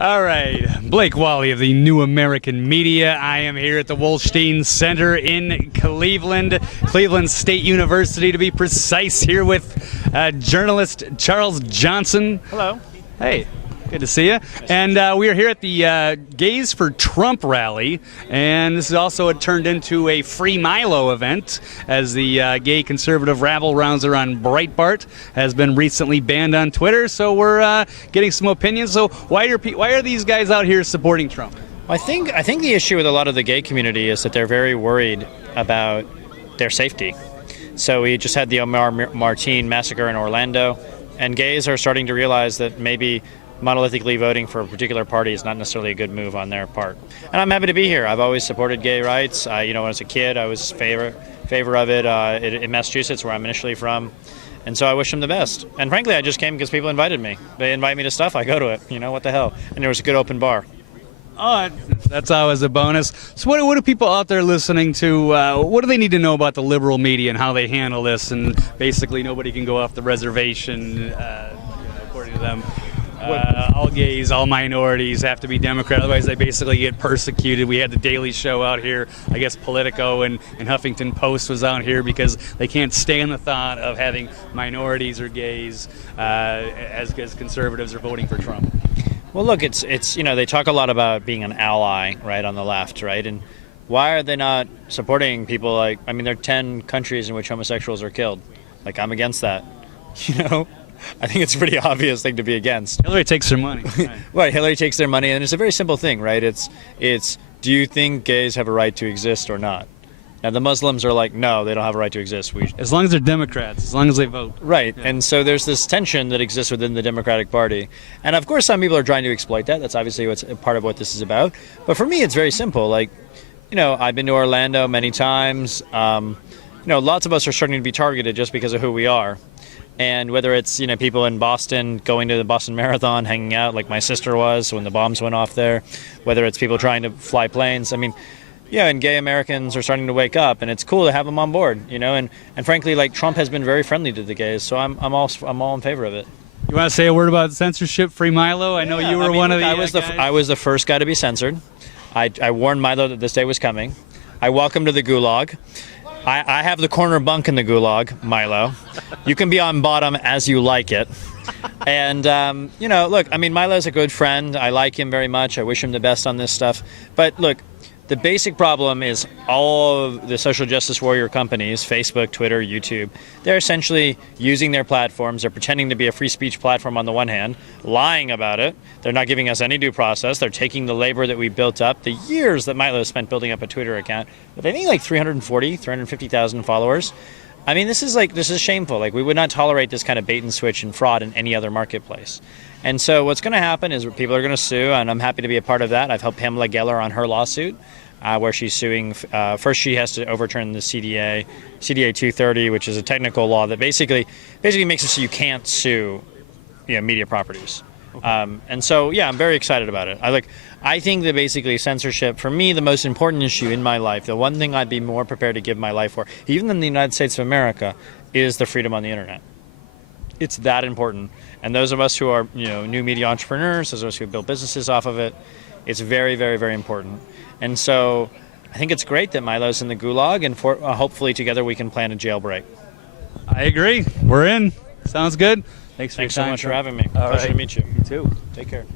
All right, Blake Wally of the New American Media. I am here at the Wolstein Center in Cleveland State University to be precise, here with journalist Charles Johnson. Hello. Hey, good to see you. And we are here at the Gays for Trump rally, and this is also turned into a Free Milo event, as the gay conservative rabble-rouser on Breitbart has been recently banned on Twitter. So we're getting some opinions. So why are these guys out here supporting Trump? I think the issue with a lot of the gay community is that they're very worried about their safety. So we just had the Omar Martin massacre in Orlando, and gays are starting to realize that maybe monolithically voting for a particular party is not necessarily a good move on their part. And I'm happy to be here. I've always supported gay rights. When I was a kid, I was favor of it in Massachusetts, where I'm initially from. And so I wish them the best. And frankly, I just came because people invited me. They invite me to stuff, I go to it. What the hell? And there was a good open bar. Oh, that's always a bonus. So what do people out there listening to, what do they need to know about the liberal media and how they handle this? And basically nobody can go off the reservation, according to them. All gays, all minorities have to be Democrat, otherwise they basically get persecuted. We had the Daily Show out here. I guess Politico and Huffington Post was out here because they can't stand the thought of having minorities or gays as conservatives are voting for Trump. Well, look, it's they talk a lot about being an ally, right, on the left, right? And why are they not supporting people there are 10 countries in which homosexuals are killed. I'm against that, I think it's a pretty obvious thing to be against. Hillary takes their money. Right, Hillary takes their money, and it's a very simple thing, right? It's do you think gays have a right to exist or not? Now, the Muslims are like, no, they don't have a right to exist. As long as they're Democrats, as long as they vote. Right, yeah. And so there's this tension that exists within the Democratic Party. And of course, some people are trying to exploit that. That's obviously what's part of what this is about. But for me, it's very simple. I've been to Orlando many times. Lots of us are starting to be targeted just because of who we are. And whether it's, people in Boston going to the Boston Marathon, hanging out like my sister was when the bombs went off there, whether it's people trying to fly planes. And gay Americans are starting to wake up, and it's cool to have them on board, and frankly, Trump has been very friendly to the gays, so I'm all in favor of it. You want to say a word about censorship, Free Milo? I know you were one of the guys. I was the first guy to be censored. I warned Milo that this day was coming. I welcome to the gulag. I have the corner bunk in the gulag, Milo. You can be on bottom as you like it. And, look, Milo's a good friend. I like him very much. I wish him the best on this stuff. But, look, the basic problem is all of the social justice warrior companies, Facebook, Twitter, YouTube, they're essentially using their platforms. They're pretending to be a free speech platform on the one hand, lying about it. They're not giving us any due process. They're taking the labor that we built up, the years that Milo spent building up a Twitter account, with I think 350,000 followers. This is shameful. We would not tolerate this kind of bait and switch and fraud in any other marketplace. And so what's going to happen is people are going to sue, and I'm happy to be a part of that. I've helped Pamela Geller on her lawsuit, where she's suing. First, she has to overturn the CDA 230, which is a technical law that basically makes it so you can't sue, media properties. Okay. And so, I'm very excited about it. I think that basically censorship, for me, the most important issue in my life, the one thing I'd be more prepared to give my life for, even in the United States of America, is the freedom on the internet. It's that important. And those of us who are, new media entrepreneurs, those of us who build businesses off of it, it's very, very, very important. And so I think it's great that Milo's in the gulag, and hopefully together we can plan a jailbreak. I agree. We're in. Sounds good. Thanks so much for having me. Pleasure to meet you. You too. Take care.